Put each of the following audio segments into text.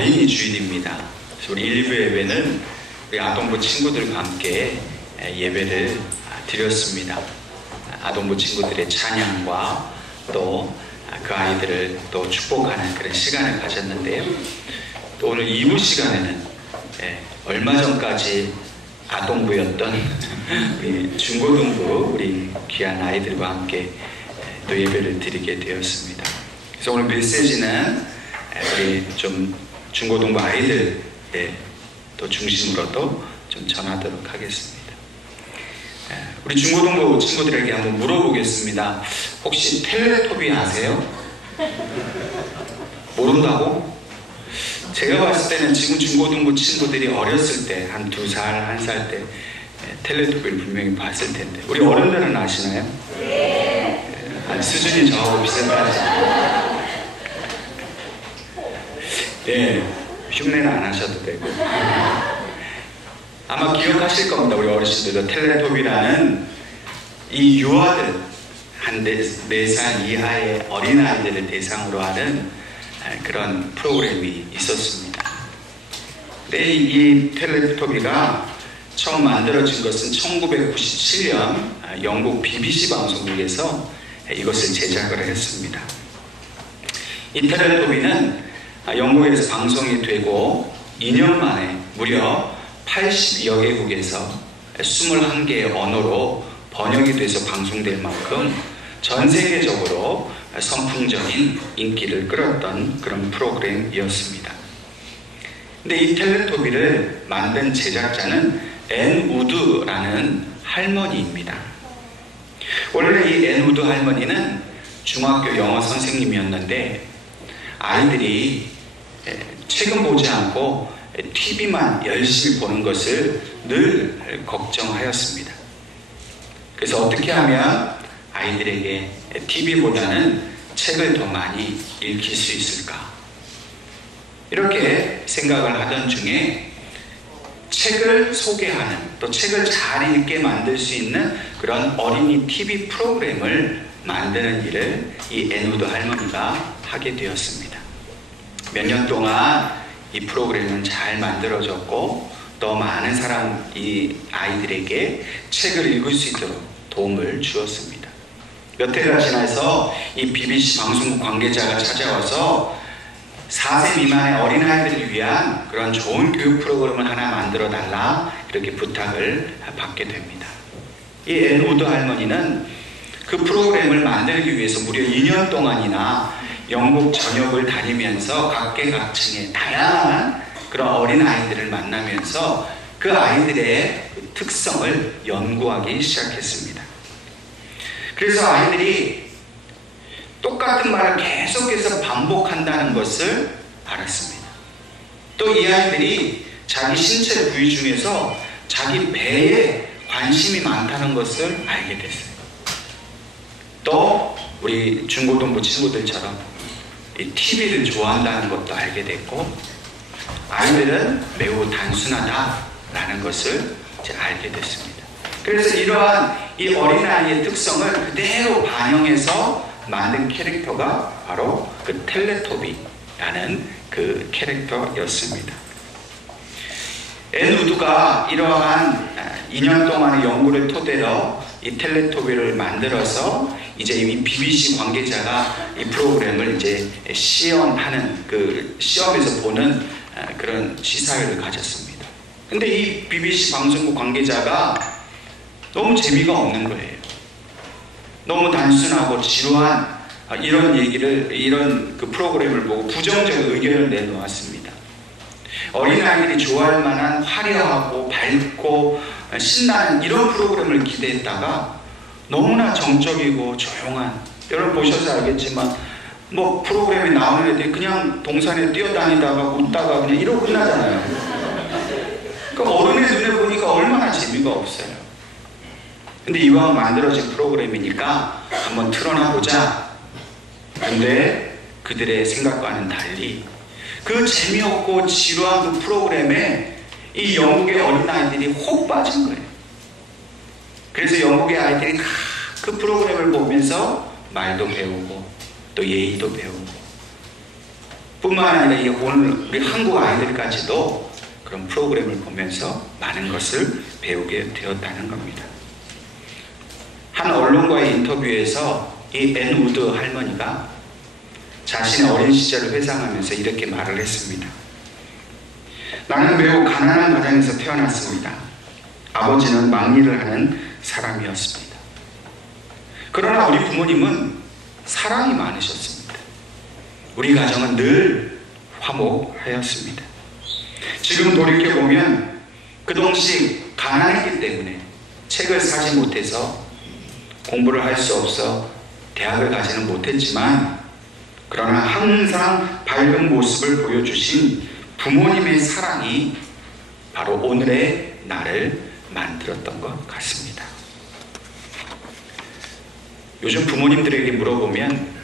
어린이 주일입니다. 그래서 우리 1, 2부 예배는 우리 아동부 친구들과 함께 예배를 드렸습니다. 아동부 친구들의 찬양과 또 그 아이들을 또 축복하는 그런 시간을 가졌는데요. 또 오늘 2부 시간에는 얼마 전까지 아동부였던 우리 중고등부 우리 귀한 아이들과 함께 또 예배를 드리게 되었습니다. 그래서 오늘 메시지는 우리 좀 중고등부 아이들 또 중심으로도 좀 전하도록 하겠습니다. 우리 중고등부 친구들에게 한번 물어보겠습니다. 혹시 텔레토비 아세요? 모른다고? 제가 봤을 때는 지금 중고등부 친구들이 어렸을 때 한 2살, 1살 때 텔레토비를 분명히 봤을 텐데 우리 어른들은 아시나요? 네. 수준이 저하고 비슷하죠. 네, 흉내는 안 하셔도 되고 아마 기억하실 겁니다. 우리 어르신들도 텔레토비라는 이 유아들 한 4살 이하의 어린아이들을 대상으로 하는 그런 프로그램이 있었습니다. 근데 이 텔레토비가 처음 만들어진 것은 1997년 영국 BBC 방송국에서 이것을 제작을 했습니다. 이 텔레토비는 영국에서 방송이 되고 2년 만에 무려 80여 개국에서 21개의 언어로 번역이 돼서 방송될 만큼 전 세계적으로 선풍적인 인기를 끌었던 그런 프로그램이었습니다. 근데 이 텔레토비를 만든 제작자는 앤 우드라는 할머니입니다. 원래 이 앤 우드 할머니는 중학교 영어 선생님이었는데 아이들이 책은 보지 않고 TV만 열심히 보는 것을 늘 걱정하였습니다. 그래서 어떻게 하면 아이들에게 TV보다는 책을 더 많이 읽힐 수 있을까? 이렇게 생각을 하던 중에 책을 소개하는 또 책을 잘 읽게 만들 수 있는 그런 어린이 TV 프로그램을 만드는 일을 이 앤 우드 할머니가 하게 되었습니다. 몇 년 동안 이 프로그램은 잘 만들어졌고 또 많은 이 아이들에게 책을 읽을 수 있도록 도움을 주었습니다. 몇 해가 지나서 이 BBC 방송국 관계자가 찾아와서 4세 미만의 어린아이들을 위한 그런 좋은 교육 프로그램을 하나 만들어 달라 이렇게 부탁을 받게 됩니다. 이 앤 우드 할머니는 그 프로그램을 만들기 위해서 무려 2년 동안이나 영국 전역을 다니면서 각계각층의 다양한 그런 어린아이들을 만나면서 그 아이들의 특성을 연구하기 시작했습니다. 그래서 아이들이 똑같은 말을 계속해서 반복한다는 것을 알았습니다. 또 이 아이들이 자기 신체 부위 중에서 자기 배에 관심이 많다는 것을 알게 됐어요. 또 우리 중고등부 친구들처럼 이 TV를 좋아한다는 것도 알게 됐고 아이들은 매우 단순하다라는 것을 이제 알게 됐습니다. 그래서 이러한 이 어린아이의 특성을 그대로 반영해서 만든 캐릭터가 바로 그 텔레토비라는 그 캐릭터였습니다. 앤 우드가 이러한 2년 동안의 연구를 토대로 이 텔레토비를 만들어서 이제 이 BBC 관계자가 이 프로그램을 이제 시연하는 그 시험에서 보는 그런 시사회를 가졌습니다. 근데 이 BBC 방송국 관계자가 너무 재미가 없는 거예요. 너무 단순하고 지루한 이런 그 프로그램을 보고 부정적인 의견을 내놓았습니다. 어린아이들이 좋아할 만한 화려하고 밝고 신나는 이런 프로그램을 기대했다가 너무나 정적이고 조용한, 여러분 보셔서 알겠지만 뭐 프로그램에 나오는 애들이 그냥 동산에 뛰어다니다가 웃다가 그냥 이러고 끝나잖아요. 그럼 어른의 눈에 보니까 얼마나 재미가 없어요. 근데 이왕 만들어진 프로그램이니까 한번 틀어놔보자. 근데 그들의 생각과는 달리 그 재미없고 지루한 그 프로그램에 이 영국의 어린아이들이 혹 빠진 거예요. 그래서 영국의 아이들이 다 그 프로그램을 보면서 말도 배우고 또 예의도 배우고 뿐만 아니라 이 오늘 우리 한국 아이들까지도 그런 프로그램을 보면서 많은 것을 배우게 되었다는 겁니다. 한 언론과의 인터뷰에서 이 앤 우드 할머니가 자신의 어린 시절을 회상하면서 이렇게 말을 했습니다. 나는 매우 가난한 가정에서 태어났습니다. 아버지는 막일을 하는 사람이었습니다. 그러나 우리 부모님은 사랑이 많으셨습니다. 우리 가정은 늘 화목하였습니다. 지금 돌이켜보면 그 당시 가난했기 때문에 책을 사지 못해서 공부를 할 수 없어 대학을 가지는 못했지만, 그러나 항상 밝은 모습을 보여주신 부모님의 사랑이 바로 오늘의 나를 만들었던 것 같습니다. 요즘 부모님들에게 물어보면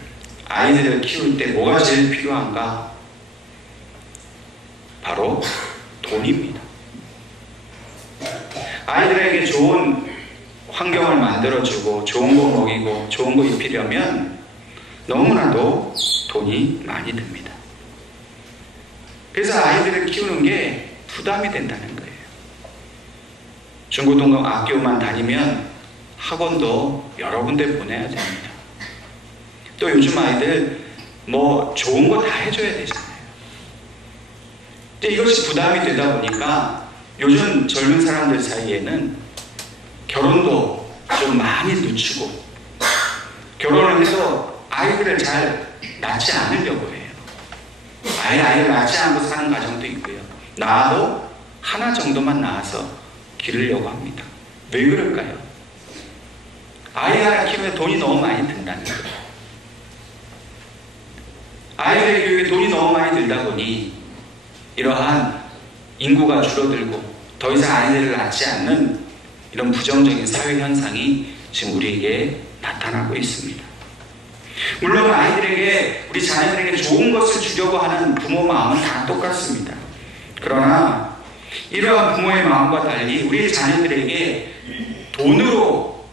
아이들을 키울 때 뭐가 제일 필요한가? 바로 돈입니다. 아이들에게 좋은 환경을 만들어주고 좋은 거 먹이고 좋은 거 입히려면 너무나도 돈이 많이 듭니다. 그래서 아이들을 키우는 게 부담이 된다는 거예요. 중고등학교만 다니면 학원도 여러 군데 보내야 됩니다. 또 요즘 아이들 뭐 좋은 거 다 해줘야 되잖아요. 근데 이것이 부담이 되다 보니까 요즘 젊은 사람들 사이에는 결혼도 좀 많이 늦추고 결혼을 해서 아이들을 잘 낳지 않으려고 해요. 아예 아이를 낳지 않고 사는 가정도 있고요. 낳아도 하나 정도만 낳아서 기르려고 합니다. 왜 그럴까요? 아이 하나 키우면 돈이 너무 많이 든다는 거예요. 아이들의 교육에 돈이 너무 많이 들다 보니 이러한 인구가 줄어들고 더 이상 아이들을 낳지 않는 이런 부정적인 사회 현상이 지금 우리에게 나타나고 있습니다. 물론 아이들에게, 우리 자녀들에게 좋은 것을 주려고 하는 부모 마음은 다 똑같습니다. 그러나 이러한 부모의 마음과 달리 우리 자녀들에게 돈으로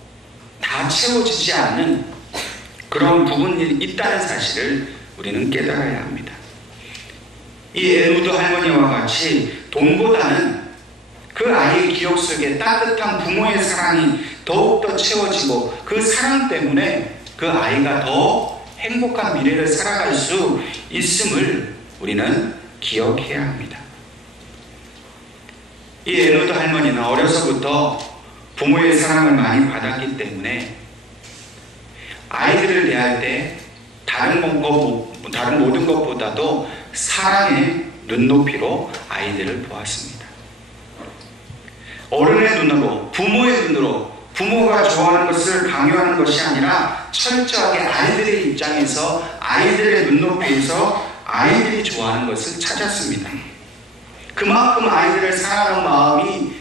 다 채워지지 않는 그런 부분이 있다는 사실을 우리는 깨달아야 합니다. 이 앤 우드 할머니와 같이 돈보다는 그 아이의 기억 속에 따뜻한 부모의 사랑이 더욱더 채워지고 그 사랑 때문에 그 아이가 더 행복한 미래를 살아갈 수 있음을 우리는 기억해야 합니다. 이 앤 우드 할머니는 어려서부터 부모의 사랑을 많이 받았기 때문에 아이들을 대할 때 다른 모든 것보다도 사랑의 눈높이로 아이들을 보았습니다. 어른의 눈으로, 부모의 눈으로, 부모가 좋아하는 것을 강요하는 것이 아니라 철저하게 아이들의 입장에서, 아이들의 눈높이에서 아이들이 좋아하는 것을 찾았습니다. 그만큼 아이들을 사랑하는 마음이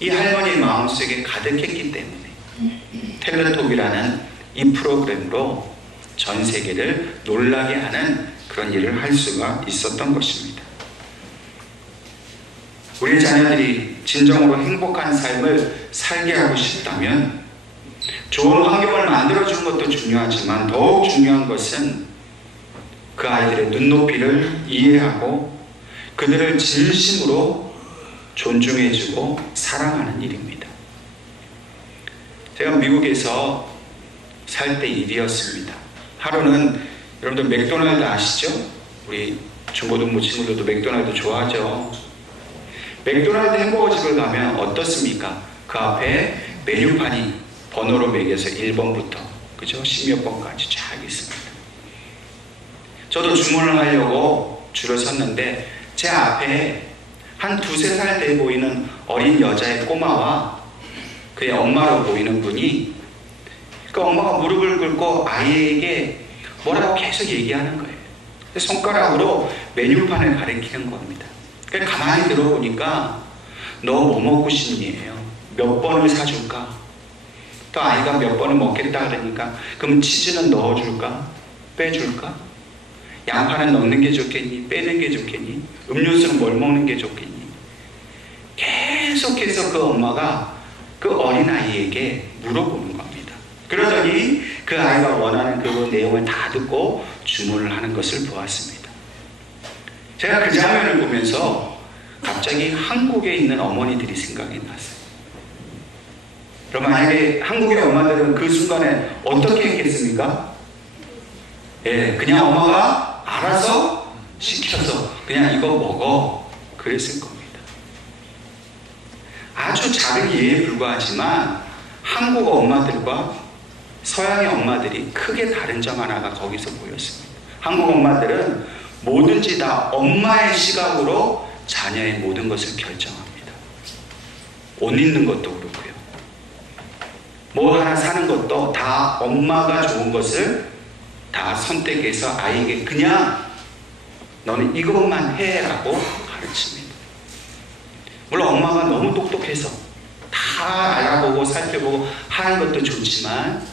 이 할머니의 마음속에 가득했기 때문에 텔레톱이라는 이 프로그램으로 전 세계를 놀라게 하는 그런 일을 할 수가 있었던 것입니다. 우리 자녀들이 진정으로 행복한 삶을 살게 하고 싶다면 좋은 환경을 만들어주는 것도 중요하지만 더욱 중요한 것은 그 아이들의 눈높이를 이해하고 그들을 진심으로 존중해주고 사랑하는 일입니다. 제가 미국에서 살 때 일이었습니다. 하루는 여러분들 맥도날드 아시죠? 우리 중고등부 친구들도 맥도날드 좋아하죠? 맥도날드 햄버거 집을 가면 어떻습니까? 그 앞에 메뉴판이 번호로 매겨서 1번부터 그죠? 10몇 번까지 쫙 있습니다. 저도 주문을 하려고 줄을 섰는데 제 앞에 한 2~3살 돼 보이는 어린 여자의 꼬마와 그의 엄마로 보이는 분이 그 엄마가 무릎을 꿇고 아이에게 뭐라고 계속 얘기하는 거예요. 손가락으로 메뉴판을 가리키는 겁니다. 가만히 들어보니까 너 뭐 먹고 싶니예요? 몇 번을 사줄까? 또 아이가 몇 번을 먹겠다 그러니까 그럼 치즈는 넣어줄까? 빼줄까? 양파는 넣는 게 좋겠니? 빼는 게 좋겠니? 음료수는 뭘 먹는 게 좋겠니? 계속해서 그 엄마가 그 어린아이에게 물어보는 겁니다. 그러더니 그 아이가 원하는 그 내용을 다 듣고 주문을 하는 것을 보았습니다. 제가 그 장면을 보면서 갑자기 한국에 있는 어머니들이 생각이 났어요. 그럼 만약에 한국의 엄마들은 그 순간에 어떻게 했겠습니까? 예, 그냥 엄마가 알아서 시켜서 그냥 이거 먹어 그랬을 겁니다. 아주 작은 예에 불과하지만 한국 엄마들과 서양의 엄마들이 크게 다른 점 하나가 거기서 보였습니다. 한국 엄마들은 뭐든지 다 엄마의 시각으로 자녀의 모든 것을 결정합니다. 옷 입는 것도 그렇고요. 뭐 하나 사는 것도 다 엄마가 좋은 것을 다 선택해서 아이에게 그냥 너는 이것만 해라고 가르칩니다. 물론 엄마가 너무 똑똑해서 다 알아보고 살펴보고 하는 것도 좋지만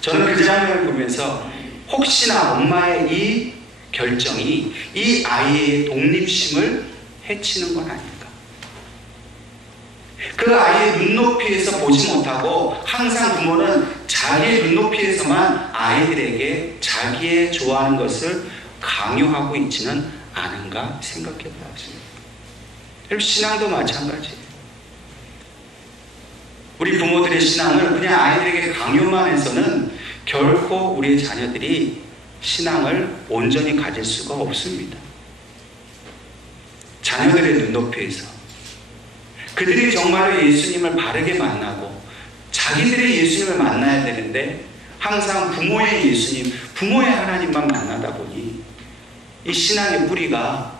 저는 그 장면을 보면서 혹시나 엄마의 이 결정이 이 아이의 독립심을 해치는 건 아닐까. 그 아이의 눈높이에서 보지 못하고 항상 부모는 자기의 눈높이에서만 아이들에게 자기의 좋아하는 것을 강요하고 있지는 않은가 생각해 보았습니다. 신앙도 마찬가지예요. 우리 부모들의 신앙을 그냥 아이들에게 강요만 해서는 결코 우리의 자녀들이 신앙을 온전히 가질 수가 없습니다. 자녀들의 눈높이에서 그들이 정말로 예수님을 바르게 만나고 자기들의 예수님을 만나야 되는데 항상 부모의 예수님, 부모의 하나님만 만나다 보니 이 신앙의 뿌리가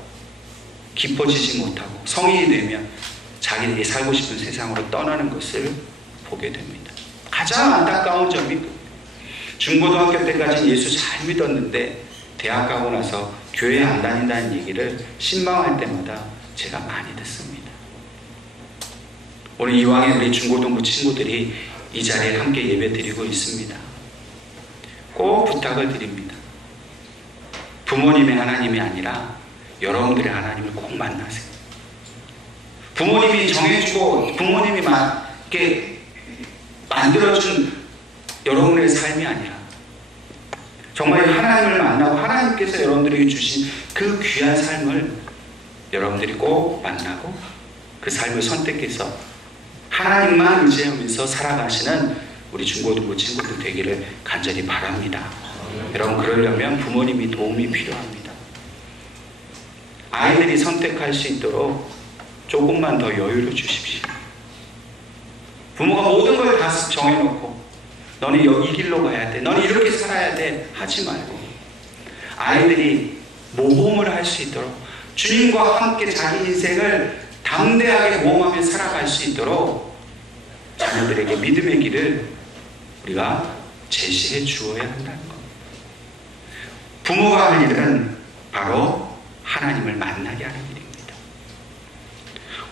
깊어지지 못하고 성인이 되면 자기들이 살고 싶은 세상으로 떠나는 것을 보게 됩니다. 가장 안타까운 점이 중고등학교 때까지 예수 잘 믿었는데 대학 가고 나서 교회 안 다닌다는 얘기를 신방할 때마다 제가 많이 듣습니다. 오늘 이왕에 우리 중고등부 친구들이 이 자리에 함께 예배 드리고 있습니다. 꼭 부탁을 드립니다. 부모님의 하나님이 아니라 여러분들의 하나님을 꼭 만나세요. 부모님이 정해주고 부모님이 만들어준 여러분의 삶이 아니라 정말 하나님을 만나고 하나님께서 여러분들에게 주신 그 귀한 삶을 여러분들이 꼭 만나고 그 삶을 선택해서 하나님만 의지하면서 살아가시는 우리 중고등부 친구들 되기를 간절히 바랍니다. 여러분 그러려면 부모님이 도움이 필요합니다. 아이들이 선택할 수 있도록 조금만 더 여유를 주십시오. 부모가 모든 걸 다 정해놓고 너는 이 길로 가야 돼, 너는 이렇게 살아야 돼 하지 말고 아이들이 모험을 할 수 있도록 주님과 함께 자기 인생을 담대하게 모험하며 살아갈 수 있도록 자녀들에게 믿음의 길을 우리가 제시해 주어야 한다는 것. 부모가 할 일은 바로 하나님을 만나게 하는 일입니다.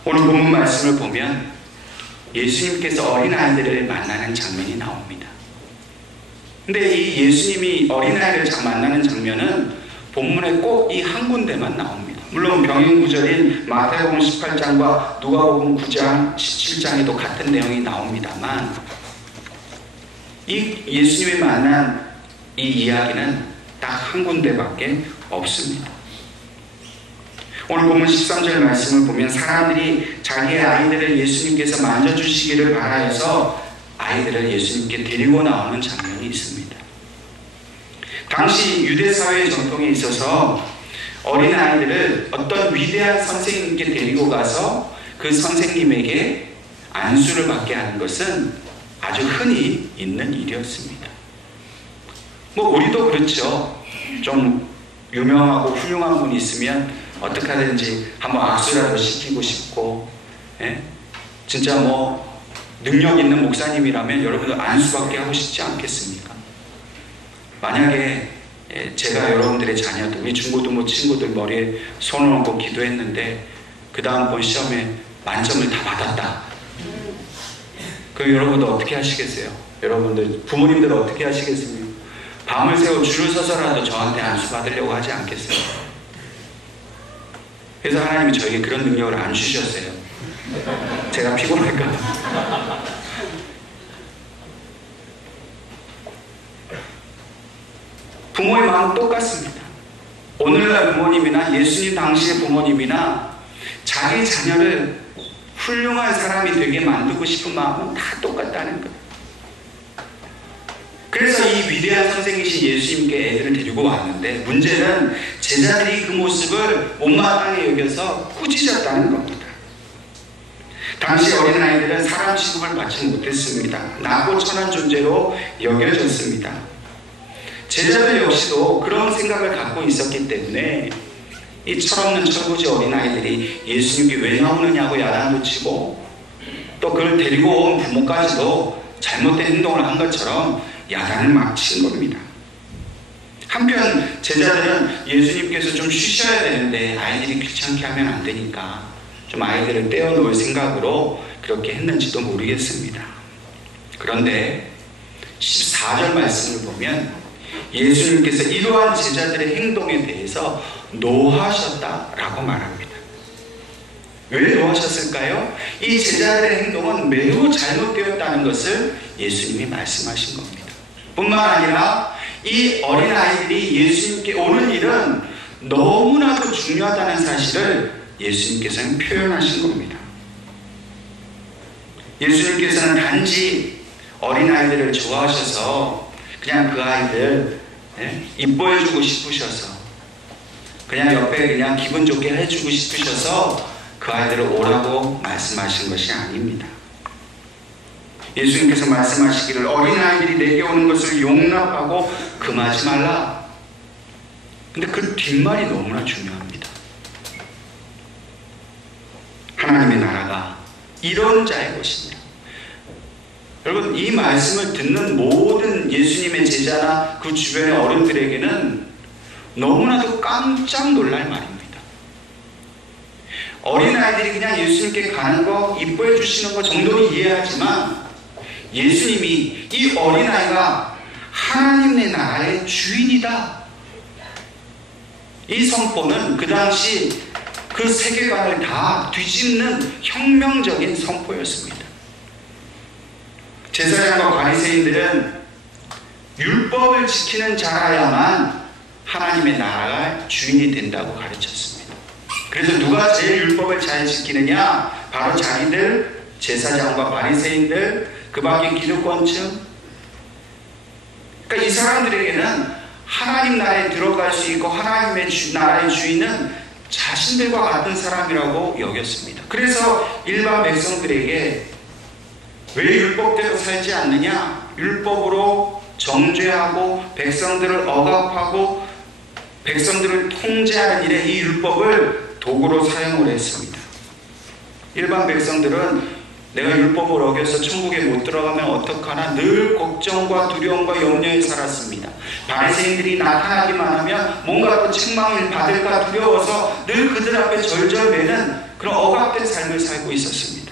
오늘 본문 말씀을 보면 예수님께서 어린아이들을 만나는 장면이 나옵니다. 근데 이 예수님이 어린아이를 만나는 장면은 본문에 꼭 이 한 군데만 나옵니다. 물론 병행 구절인 마태복음 18장과 누가복음 9장, 17장에도 같은 내용이 나옵니다만 이 예수님이 만난 이 이야기는 딱 한 군데밖에 없습니다. 오늘 본문 13절 말씀을 보면 사람들이 자기의 아이들을 예수님께서 만져주시기를 바라해서 아이들을 예수님께 데리고 나오는 장면이 있습니다. 당시 유대사회의 전통에 있어서 어린아이들을 어떤 위대한 선생님께 데리고 가서 그 선생님에게 안수를 받게 하는 것은 아주 흔히 있는 일이었습니다. 우리도 그렇죠. 좀 유명하고 훌륭한 분이 있으면 어떻게 하든지 한번 악수라도 시키고 싶고, 예? 진짜 능력 있는 목사님이라면 여러분들 안수받게 하고 싶지 않겠습니까? 만약에 제가 여러분들의 자녀들, 우리 중고등부 친구들 머리에 손을 얹고 기도했는데 그 다음번 시험에 만점을 다 받았다. 그럼 여러분들 어떻게 하시겠어요? 여러분들 부모님들 어떻게 하시겠습니까? 밤을 새워 줄을 서서라도 저한테 안수 받으려고 하지 않겠어요? 그래서 하나님이 저에게 그런 능력을 안 주셨어요. 제가 피곤할까? 부모의 마음은 똑같습니다. 오늘날 부모님이나 예수님 당시의 부모님이나 자기 자녀를 훌륭한 사람이 되게 만들고 싶은 마음은 다 똑같다는 거예요. 그래서 이 위대한 선생이신 예수님께 애들을 데리고 왔는데, 문제는 제자들이 그 모습을 못마땅히 여겨서 꾸짖었다는 겁니다. 당시 어린아이들은 사람 취급을 받지 못했습니다. 나고 천한 존재로 여겨졌습니다. 제자들 역시도 그런 생각을 갖고 있었기 때문에 이 철없는 철부지 어린아이들이 예수님께 왜 나오느냐고 야단도 치고, 또 그걸 데리고 온 부모까지도 잘못된 행동을 한 것처럼 야단을 막 친 겁니다. 한편 제자들은 예수님께서 좀 쉬셔야 되는데 아이들이 귀찮게 하면 안 되니까 좀 아이들을 떼어놓을 생각으로 그렇게 했는지도 모르겠습니다. 그런데 14절 말씀을 보면 예수님께서 이러한 제자들의 행동에 대해서 노하셨다라고 말합니다. 왜 노하셨을까요? 이 제자들의 행동은 매우 잘못되었다는 것을 예수님이 말씀하신 겁니다. 뿐만 아니라 이 어린아이들이 예수님께 오는 일은 너무나도 중요하다는 사실을 예수님께서는 표현하신 겁니다. 예수님께서는 단지 어린아이들을 좋아하셔서 그냥 그 아이들 이뻐해주고 싶으셔서, 그냥 옆에 그냥 기분 좋게 해주고 싶으셔서 그 아이들을 오라고 말씀하신 것이 아닙니다. 예수님께서 말씀하시기를 어린아이들이 내게 오는 것을 용납하고 금하지 말라. 근데 그 뒷말이 너무나 중요합니다. 하나님의 나라가 이런 자의 것이냐. 여러분, 이 말씀을 듣는 모든 예수님의 제자나 그 주변의 어른들에게는 너무나도 깜짝 놀랄 말입니다. 어린아이들이 그냥 예수님께 가는 거, 이뻐해 주시는 거 정도는 이해하지만 예수님이 이 어린아이가 하나님의 나라의 주인이다, 이 선포는 그 당시 그 세계관을 다 뒤집는 혁명적인 선포였습니다. 제사장과 바리새인들은 율법을 지키는 자라야만 하나님의 나라의 주인이 된다고 가르쳤습니다. 그래서 누가 제일 율법을 잘 지키느냐? 바로 자기들, 제사장과 바리새인들, 그 밖에 기득권층. 그러니까 이 사람들에게는 하나님 나라에 들어갈 수 있고 하나님의 나라의 주인은 자신들과 같은 사람이라고 여겼습니다. 그래서 일반 백성들에게 왜 율법대로 살지 않느냐? 율법으로 정죄하고 백성들을 억압하고 백성들을 통제하는 일에 이 율법을 도구로 사용을 했습니다. 일반 백성들은 내가 율법을 어겨서 천국에 못 들어가면 어떡하나 늘 걱정과 두려움과 염려에 살았습니다. 바리새인들이 나타나기만 하면 뭔가 또 책망을 받을까 두려워서 늘 그들 앞에 절절매는 그런 억압된 삶을 살고 있었습니다.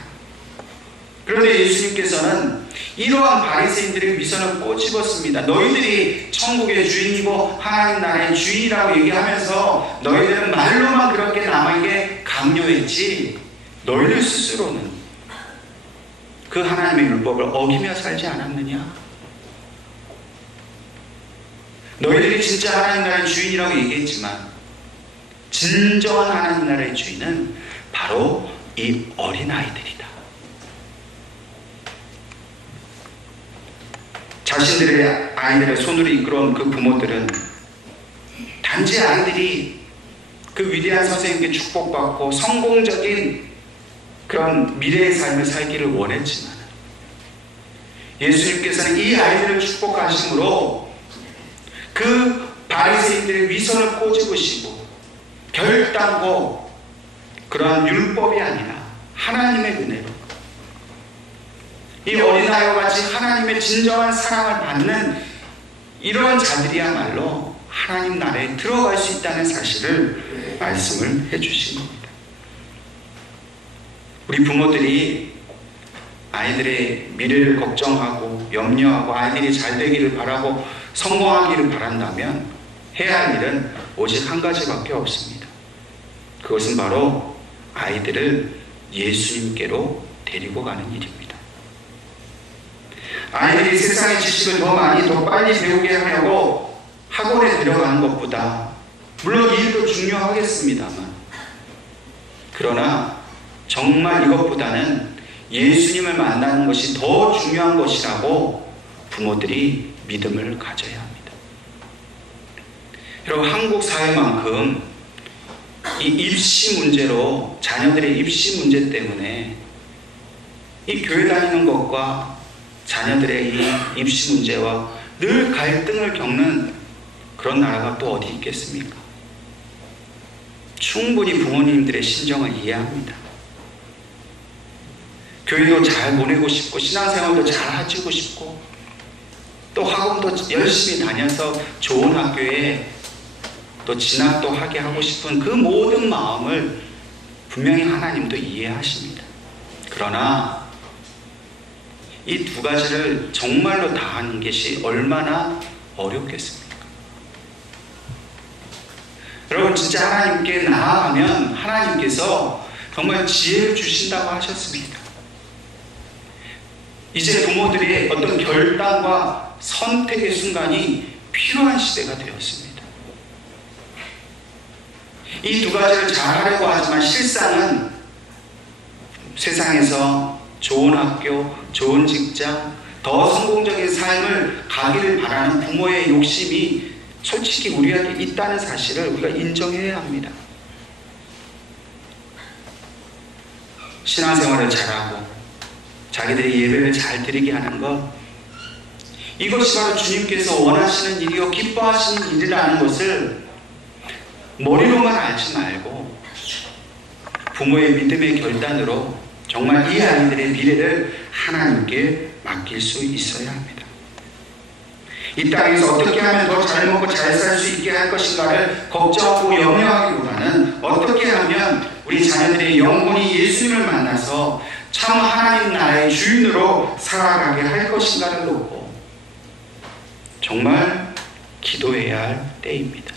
그런데 예수님께서는 이러한 바리새인들의 위선을 꼬집었습니다. 너희들이 천국의 주인이고 하나님 나라의 주인이라고 얘기하면서 너희들은 말로만 그렇게 남에게 강요했지 너희들 스스로는 그 하나님의 율법을 어기며 살지 않았느냐? 너희들이 진짜 하나님 나라의 주인이라고 얘기했지만 진정한 하나님 나라의 주인은 바로 이 어린아이들이다. 자신들의 아이들을 손으로 이끌어온 그 부모들은 단지 아이들이 그 위대한 선생님께 축복받고 성공적인 그런 미래의 삶을 살기를 원했지만 예수님께서는 이 아이들을 축복하심으로 그 바리새인들의 위선을 꼬집으시고 결단코 그러한 율법이 아니라 하나님의 은혜로 이 어린아이와 같이 하나님의 진정한 사랑을 받는 이러한 자들이야말로 하나님 나라에 들어갈 수 있다는 사실을 말씀을 해주신 겁니다. 우리 부모들이 아이들의 미래를 걱정하고 염려하고 아이들이 잘 되기를 바라고 성공하기를 바란다면 해야 할 일은 오직 한 가지밖에 없습니다. 그것은 바로 아이들을 예수님께로 데리고 가는 일입니다. 아이들이 세상의 지식을 더 많이 더 빨리 배우게 하려고 학원에 들어가는 것보다 물론 이 일도 중요하겠습니다만, 그러나 정말 이것보다는 예수님을 만나는 것이 더 중요한 것이라고 부모들이 믿음을 가져야 합니다. 여러분, 한국 사회만큼 이 입시 문제로, 자녀들의 입시 문제 때문에 이 교회 다니는 것과 자녀들의 이 입시 문제와 늘 갈등을 겪는 그런 나라가 또 어디 있겠습니까? 충분히 부모님들의 심정을 이해합니다. 교회도 잘 보내고 싶고, 신앙생활도 잘 해주고 싶고, 또 학원도 열심히 다녀서 좋은 학교에 또 진학도 하게 하고 싶은 그 모든 마음을 분명히 하나님도 이해하십니다. 그러나 이 두 가지를 정말로 다 하는 것이 얼마나 어렵겠습니까? 여러분, 진짜 하나님께 나아가면 하나님께서 정말 지혜를 주신다고 하셨습니다. 이제 부모들의 어떤 결단과 선택의 순간이 필요한 시대가 되었습니다. 이 두 가지를 잘하려고 하지만 실상은 세상에서 좋은 학교, 좋은 직장, 더 성공적인 삶을 가기를 바라는 부모의 욕심이 솔직히 우리에게 있다는 사실을 우리가 인정해야 합니다. 신앙생활을 잘하고 자기들의 예배를 잘 드리게 하는 것, 이것이 바로 주님께서 원하시는 일이요 기뻐하시는 일이라는 것을 머리로만 알지 말고 부모의 믿음의 결단으로 정말 이 아이들의 미래를 하나님께 맡길 수 있어야 합니다. 이 땅에서 어떻게 하면 더 잘 먹고 잘 살 수 있게 할 것인가를 걱정하고 염려하기보다는 어떻게 하면 우리 자녀들의 영혼이 예수님을 만나서 참 하나님 나라의 주인으로 살아가게 할 것인가를 놓고 정말 기도해야 할 때입니다.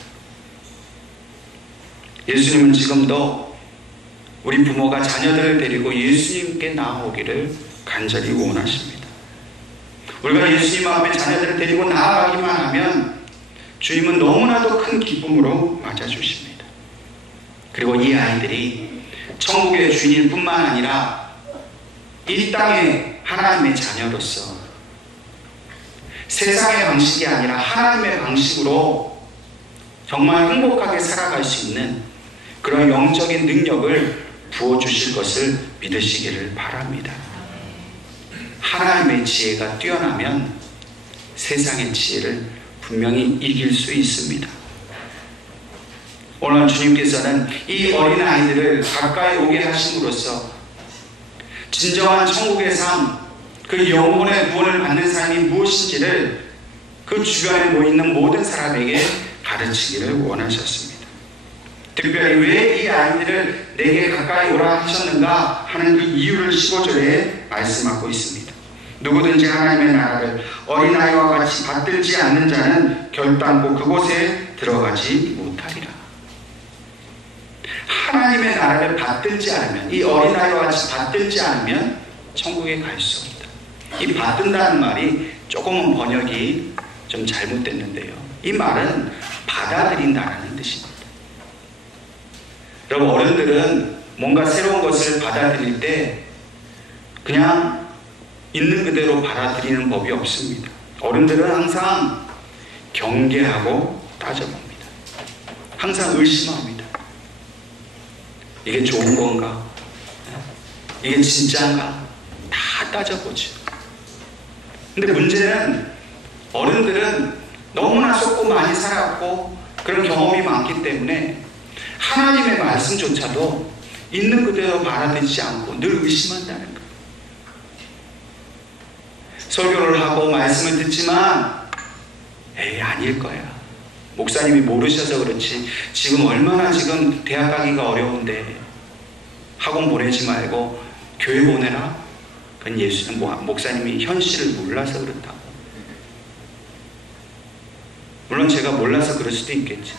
예수님은 지금도 우리 부모가 자녀들을 데리고 예수님께 나아오기를 간절히 원하십니다. 우리가 예수님 앞에 자녀들을 데리고 나아가기만 하면 주님은 너무나도 큰 기쁨으로 맞아주십니다. 그리고 이 아이들이 천국의 주인일 뿐만 아니라 이 땅의 하나님의 자녀로서 세상의 방식이 아니라 하나님의 방식으로 정말 행복하게 살아갈 수 있는 그런 영적인 능력을 부어주실 것을 믿으시기를 바랍니다. 하나님의 지혜가 뛰어나면 세상의 지혜를 분명히 이길 수 있습니다. 오늘 주님께서는 이 어린아이들을 가까이 오게 하심으로써 진정한 천국의 삶, 그 영혼의 구원을 받는 삶이 무엇인지를 그 주변에 모이는 모든 사람에게 가르치기를 원하셨습니다. 특별히 왜 이 아이들을 내게 가까이 오라 하셨는가 하는 그 이유를 15절에 말씀하고 있습니다. 누구든지 하나님의 나라를 어린아이와 같이 받들지 않는 자는 결단코 그곳에 들어가지 못하리라. 하나님의 나라를 받들지 않으면, 이 어린아이와 같이 받들지 않으면 천국에 갈 수 없다. 이 받든다는 말이 조금은 번역이 좀 잘못됐는데요, 이 말은 받아들인다는 뜻입니다. 여러분, 어른들은 뭔가 새로운 것을 받아들일 때 그냥 있는 그대로 받아들이는 법이 없습니다. 어른들은 항상 경계하고 따져봅니다. 항상 의심합니다. 이게 좋은 건가? 이게 진짜인가? 다 따져보죠. 근데 문제는 어른들은 너무나 속고 많이 살았고 그런 경험이 많기 때문에 하나님의 말씀조차도 있는 그대로 받아들이지 않고 늘 의심한다는 거예요. 설교를 하고 말씀을 듣지만 에이, 아닐 거야. 목사님이 모르셔서 그렇지. 지금 얼마나 지금 대학 가기가 어려운데 학원 보내지 말고 교회 보내라. 그건 예수는 목사님이 현실을 몰라서 그렇다고. 물론 제가 몰라서 그럴 수도 있겠지.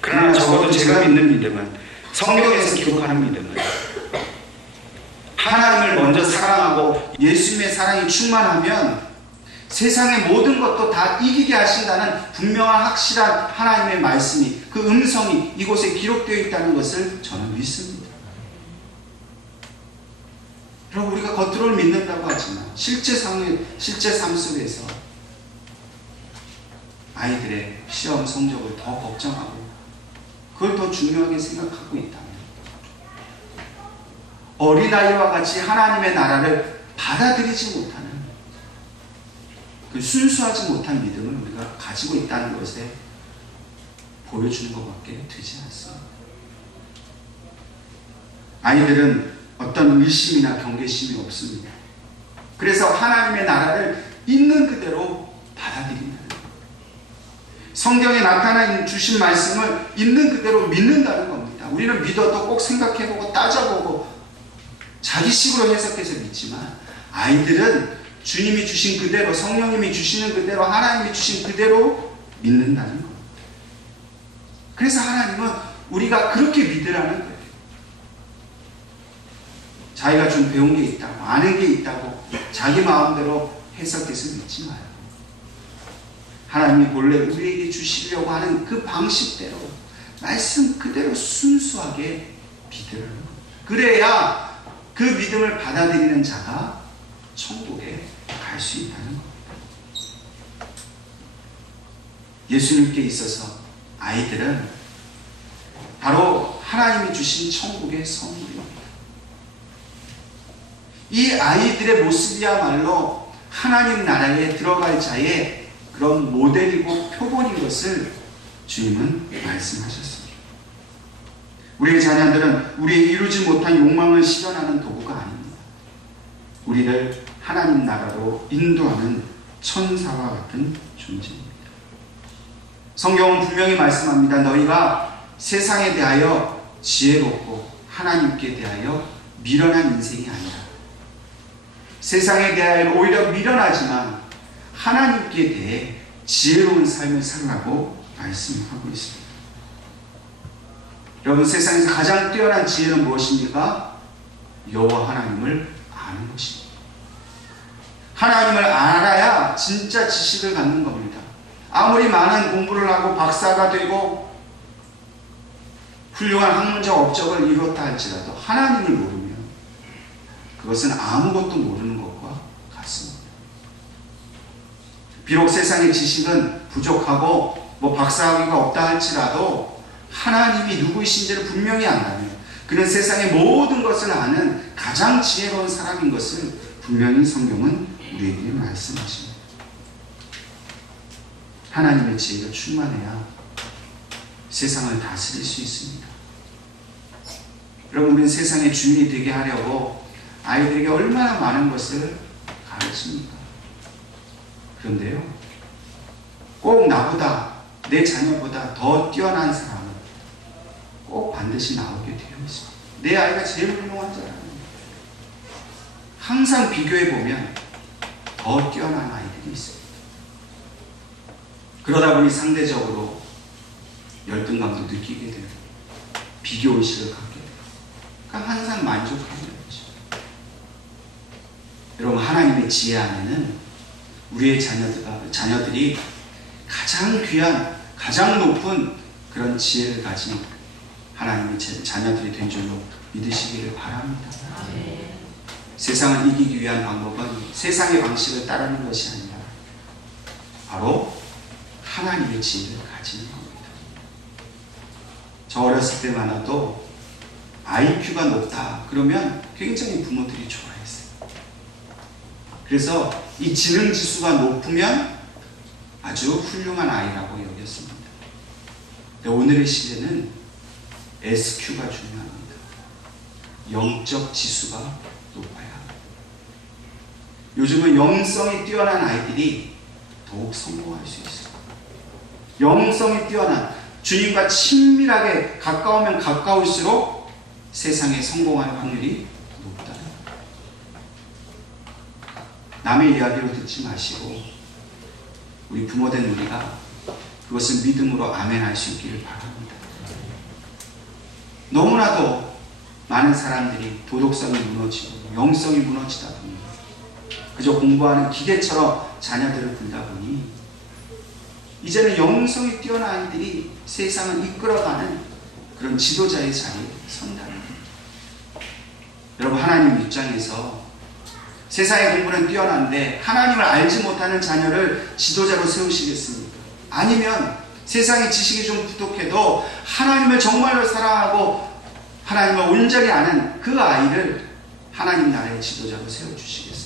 그러나 적어도 제가 믿는 믿음은, 성경에서 기록하는 믿음은 하나님을 먼저 사랑하고 예수님의 사랑이 충만하면 세상의 모든 것도 다 이기게 하신다는 분명한 확실한 하나님의 말씀이, 그 음성이 이곳에 기록되어 있다는 것을 저는 믿습니다. 여러분, 우리가 겉으로는 믿는다고 하지만 실제 삶 속에서 아이들의 시험 성적을 더 걱정하고 그걸 더 중요하게 생각하고 있다면, 어린아이와 같이 하나님의 나라를 받아들이지 못하는, 그 순수하지 못한 믿음을 우리가 가지고 있다는 것에 보여주는 것밖에 되지 않습니다. 아이들은 어떤 의심이나 경계심이 없습니다. 그래서 하나님의 나라를 있는 그대로 받아들인다는 거예요. 성경에 나타나 주신 말씀을 있는 그대로 믿는다는 겁니다. 우리는 믿어도 꼭 생각해보고 따져보고 자기식으로 해석해서 믿지만, 아이들은 주님이 주신 그대로, 성령님이 주시는 그대로, 하나님이 주신 그대로 믿는다는 겁니다. 그래서 하나님은 우리가 그렇게 믿으라는 거예요. 자기가 좀 배운 게 있다고, 아는 게 있다고 자기 마음대로 해석해서 믿지 마요. 하나님이 본래 우리에게 주시려고 하는 그 방식대로, 말씀 그대로 순수하게 믿으라는 겁니다. 그래야 그 믿음을 받아들이는 자가 천국에 갈 수 있다는 겁니다. 예수님께 있어서 아이들은 바로 하나님이 주신 천국의 선물입니다. 이 아이들의 모습이야말로 하나님 나라에 들어갈 자의 그런 모델이고 표본인 것을 주님은 말씀하셨습니다. 우리의 자녀들은 우리의 이루지 못한 욕망을 실현하는 도구가 아닙니다. 우리를 하나님 나라로 인도하는 천사와 같은 존재입니다. 성경은 분명히 말씀합니다. 너희가 세상에 대하여 지혜롭고 하나님께 대하여 미련한 인생이 아니라, 세상에 대하여 오히려 미련하지만 하나님께 대해 지혜로운 삶을 살라고 말씀하고 있습니다. 여러분, 세상에서 가장 뛰어난 지혜는 무엇입니까? 여호와 하나님을 아는 것입니다. 하나님을 알아야 진짜 지식을 갖는 겁니다. 아무리 많은 공부를 하고 박사가 되고 훌륭한 학문적 업적을 이루었다 할지라도 하나님을 모르면 그것은 아무것도 모르는 것과 같습니다. 비록 세상의 지식은 부족하고 박사학위가 없다 할지라도 하나님이 누구이신지를 분명히 안다면 그는 세상의 모든 것을 아는 가장 지혜로운 사람인 것을 분명히 성경은 우리에게 말씀하십니다. 하나님의 지혜가 충만해야 세상을 다스릴 수 있습니다. 여러분, 우리는 세상의 주인이 되게 하려고 아이들에게 얼마나 많은 것을 가르칩니까? 그런데요, 꼭 나보다, 내 자녀보다 더 뛰어난 사람은 꼭 반드시 나오게 되어 있습니다. 내 아이가 제일 훌륭한 줄 알아요. 항상 비교해보면 더 뛰어난 아이들이 있습니다. 그러다 보니 상대적으로 열등감도 느끼게 되고 비교의식을 갖게 되고, 그러니까 항상 만족하는 거죠. 여러분, 하나님의 지혜 안에는 우리의 자녀들이 가장 귀한, 가장 높은 그런 지혜를 가진 하나님의 자녀들이 된 줄로 믿으시기를 바랍니다. 세상을 이기기 위한 방법은 세상의 방식을 따르는 것이 아니라 바로 하나님의 지혜를 가지는 겁니다. 저 어렸을 때만 해도 IQ가 높다 그러면 굉장히 부모들이 좋아했어요. 그래서 이 지능지수가 높으면 아주 훌륭한 아이라고 여겼습니다. 오늘의 시대는 SQ가 중요합니다. 영적 지수가 높아야 합니다. 요즘은 영성이 뛰어난 아이들이 더욱 성공할 수 있어요. 영성이 뛰어난, 주님과 친밀하게 가까우면 가까울수록 세상에 성공할 확률이 높다. 남의 이야기로 듣지 마시고 우리 부모된 우리가 그것을 믿음으로 아멘할 수 있기를 바랍니다. 너무나도 많은 사람들이 도덕성이 무너지고 영성이 무너지다 보니 그저 공부하는 기계처럼 자녀들을 둔다 보니 이제는 영성이 뛰어난 아이들이 세상을 이끌어가는 그런 지도자의 자리에 선다는 거예요. 여러분, 하나님 입장에서 세상의 공부는 뛰어난데 하나님을 알지 못하는 자녀를 지도자로 세우시겠습니까? 아니면 세상의 지식이 좀 부족해도 하나님을 정말로 사랑하고 하나님을 온전히 아는 그 아이를 하나님 나라의 지도자로 세워주시겠습니까?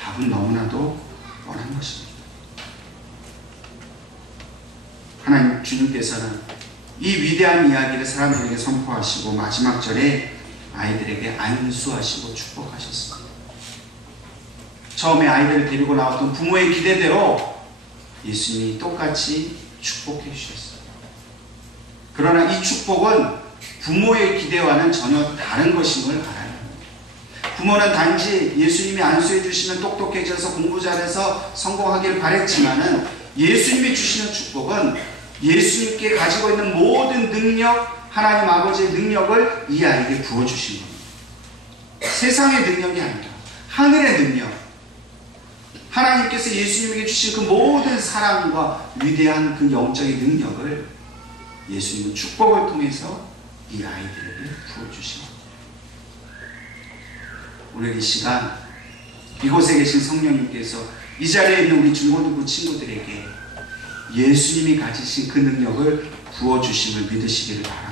답은 너무나도 뻔한 것입니다. 하나님 주님께서는 이 위대한 이야기를 사람들에게 선포하시고 마지막 절에 아이들에게 안수하시고 축복하셨습니다. 처음에 아이들을 데리고 나왔던 부모의 기대대로 예수님이 똑같이 축복해 주셨어요. 그러나 이 축복은 부모의 기대와는 전혀 다른 것임을 알아야 합니다. 부모는 단지 예수님이 안수해 주시면 똑똑해져서 공부 잘해서 성공하기를 바랬지만은 예수님이 주시는 축복은 예수님께 가지고 있는 모든 능력, 하나님 아버지의 능력을 이 아이에게 부어주신 겁니다. 세상의 능력이 아니라 하늘의 능력, 하나님께서 예수님에게 주신 그 모든 사랑과 위대한 그 영적인 능력을 예수님은 축복을 통해서 이 아이들에게 부어주신 겁니다. 오늘 이 시간 이곳에 계신 성령님께서 이 자리에 있는 우리 중고등부 친구들에게 예수님이 가지신 그 능력을 부어주심을 믿으시기를 바랍니다.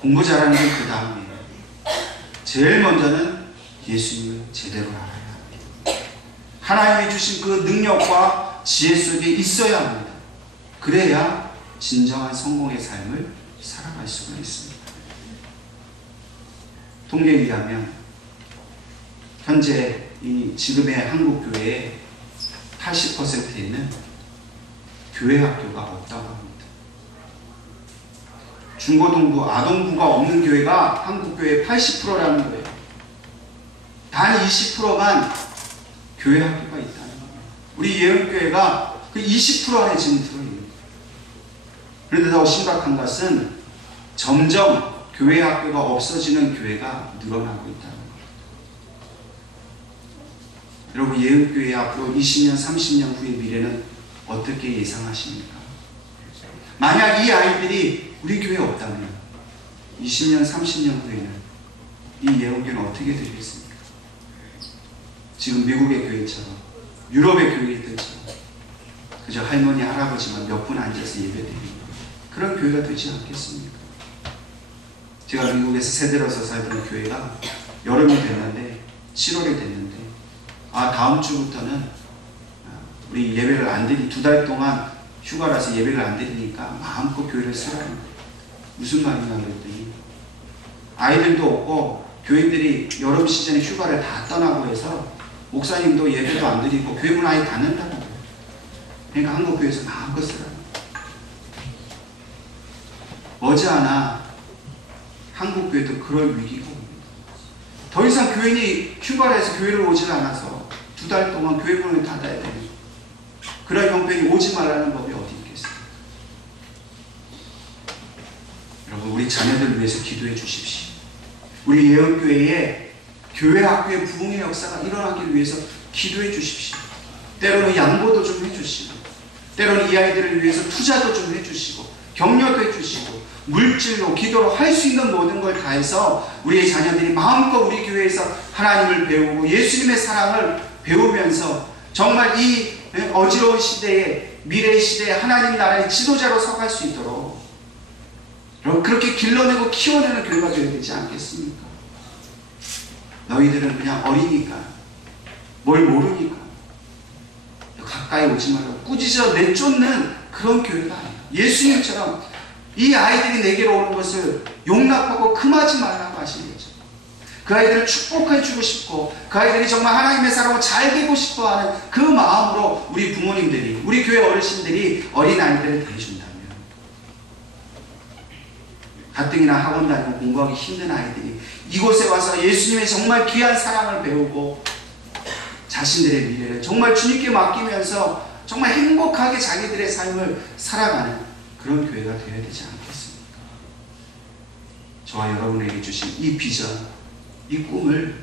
공부 잘하는 건 그 다음이에요. 제일 먼저는 예수님을 제대로 알아야 합니다. 하나님이 주신 그 능력과 지혜 속에 있어야 합니다. 그래야 진정한 성공의 삶을 살아갈 수가 있습니다. 통계에 의하면 현재 이 지금의 한국 교회의 80%에는 교회 학교가 없다고 합니다. 중고등부, 아동부가 없는 교회가 한국 교회의 80%라는 거예요. 단 20%만 교회 학교가 있다는 거예요. 우리 예언교회가 그 20% 안에 지금 들어있는 거예요. 그런데 더 심각한 것은 점점 교회 학교가 없어지는 교회가 늘어나고 있다는 거예요. 여러분, 예언교회 앞으로 20년, 30년 후의 미래는 어떻게 예상하십니까? 만약 이 아이들이 우리 교회에 없다면 20년, 30년 후에는 이 예언교회는 어떻게 되겠습니까? 지금 미국의 교회처럼, 유럽의 교회들처럼 그저 할머니, 할아버지만 몇 분 앉아서 예배드리는 그런 교회가 되지 않겠습니까? 제가 미국에서 세대로서 살던 교회가 여름이 됐는데 7월이 됐는데 다음 주부터는 우리 예배를 안 드리, 2달 동안 휴가라서 예배를 안 드리니까 마음껏 교회를 쓰라는 거예요. 무슨 말이냐 그랬더니 아이들도 없고 교인들이 여름 시즌에 휴가를 다 떠나고 해서 목사님도 예배도 안 드리고 교회 문 아예 닫는다는 거예요. 그러니까 한국 교회에서 마음껏 쓰라는 거예요. 머지않아 한국 교회도 그럴 위기가 옵니다. 더 이상 교인이 휴가를 해서 교회를 오질 않아서 2달 동안 교회 문을 닫아야 되는 그런 형편이 오지 말라는 법이 어디 있겠습니까? 여러분, 우리 자녀들을 위해서 기도해 주십시오. 우리 예언교회에 교회 학교의 부흥의 역사가 일어나기 위해서 기도해 주십시오. 때로는 양보도 좀 해주시고, 때로는 이 아이들을 위해서 투자도 좀 해주시고, 격려도 해주시고, 물질로, 기도로 할 수 있는 모든 걸 다해서 우리의 자녀들이 마음껏 우리 교회에서 하나님을 배우고 예수님의 사랑을 배우면서 정말 이 어지러운 시대에, 미래 시대에 하나님 나라의 지도자로 서갈 수 있도록 그렇게 길러내고 키워내는 교회가 되어야 되지 않겠습니까? 너희들은 그냥 어리니까, 뭘 모르니까 가까이 오지 말라고 꾸짖어 내쫓는 그런 교회가 아니에요. 예수님처럼 이 아이들이 내게로 오는 것을 용납하고 금하지 말라고 하신 거죠. 그 아이들을 축복해 주고 싶고 그 아이들이 정말 하나님의 사람을 잘 되고 싶어하는 그 마음으로 우리 부모님들이, 우리 교회 어르신들이 어린아이들을 대해준다면, 가뜩이나 학원 다니고 공부하기 힘든 아이들이 이곳에 와서 예수님의 정말 귀한 사랑을 배우고 자신들의 미래를 정말 주님께 맡기면서 정말 행복하게 자기들의 삶을 살아가는 그런 교회가 되어야 되지 않겠습니까? 저와 여러분에게 주신 이 비전, 이 꿈을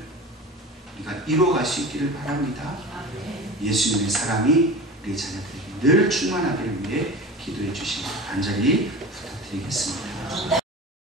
우리가 이루어갈 수 있기를 바랍니다. 예수님의 사랑이 우리 자녀들에게 늘 충만하기를 위해 기도해 주시기 간절히 부탁드리겠습니다.